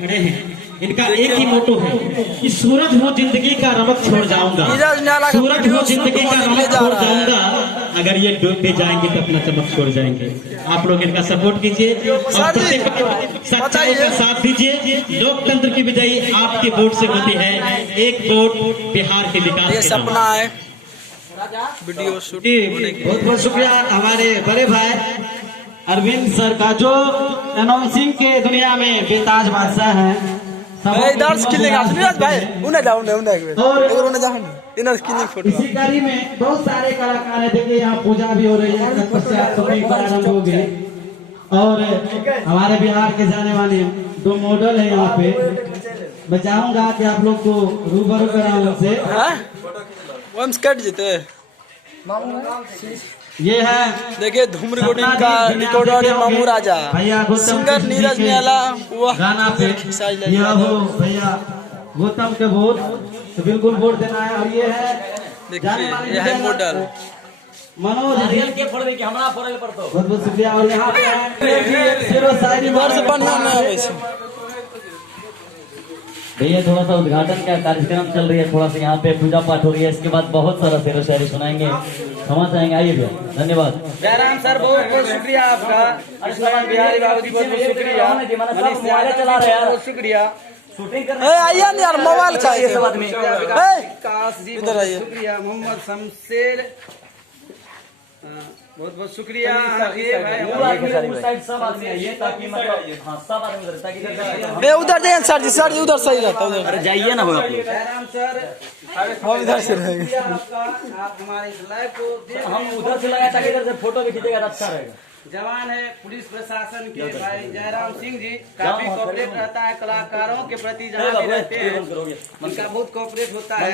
खड़े हैं। इनका एक ही मोटो है कि सूरज हो जिंदगी का रमक छोड़ जाऊंगा, सूरज हो जिंदगी का रमक छोड़ जाऊंगा, अगर ये डूबते जाएंगे तो अपना चमक छोड़ जाएंगे। आप लोग इनका सपोर्ट कीजिए और सच्चाई का साथ दीजिए। लोकतंत्र की विजयी आपके वोट से होती है, एक वोट बिहार के विकास के सपना है। वीडियो शूट बहुत बहुत शुक्रिया हमारे बड़े भाई अरविंद सर का, जो अनाउंसिंग के दुनिया में बेताज बादशाह हैं। और इसी कड़ी में बहुत सारे कलाकार हैं। देखिए यहाँ पूजा भी हो रही है, तत्पश्चात प्रारंभ हो गई। और हमारे बिहार के जाने वाले 2 मॉडल है यहाँ पे। मैं चाहूंगा कि आप लोग को रूबरू कराऊं उनसे। ये है देखिए धूम रिकॉर्डिंग का रिकॉर्डर मामू राजा, सिंगर नीरज निराला, गाना पे यह हो भैया गौतम के वोट, तो बिल्कुल वोट देना है। और ये है देखिए यह है मॉडल मनोज के फोड़े के हमरा फोड़े पर तो बहुत बहुत शुक्रिया। और यहाँ पे है भैया थोड़ा सा उद्घाटन का कार्यक्रम चल रही है, थोड़ा सा यहाँ पे पूजा पाठ हो रही है, इसके बाद बहुत सारा शेर शायरी सुनाएंगे, क्षमा चाहेंगे। आइए भैया, धन्यवाद। जयराम सर बहुत बहुत शुक्रिया आपका, बिहारी बाबू जी बहुत बहुत शुक्रिया, चला रहे हैं, बहुत शुक्रिया। शूटिंग कर आइए यार मोबाइल का ये सब आदमी विकास जी बहुत शुक्रिया, मोहम्मद शमशेर बहुत बहुत शुक्रिया। सब आदमी आइए ताकि मतलब हाँ सब आदमी उधर ताकि उधर जाइए सर जी, सर जी उधर सही रहता है, उधर जाइए ना। होगा जयराम सर हम इधर से रहेंगे, आप हमारे इस लाइव को हम उधर से लगाए ताकि इधर से फोटो भी खींचेगा, अच्छा रहेगा। जवान है पुलिस प्रशासन के भाई जयराम सिंह जी, काफी कोऑपरेट रहता है कलाकारों के प्रति, जहाँ भी रहते हैं उनका बहुत कोऑपरेट होता है।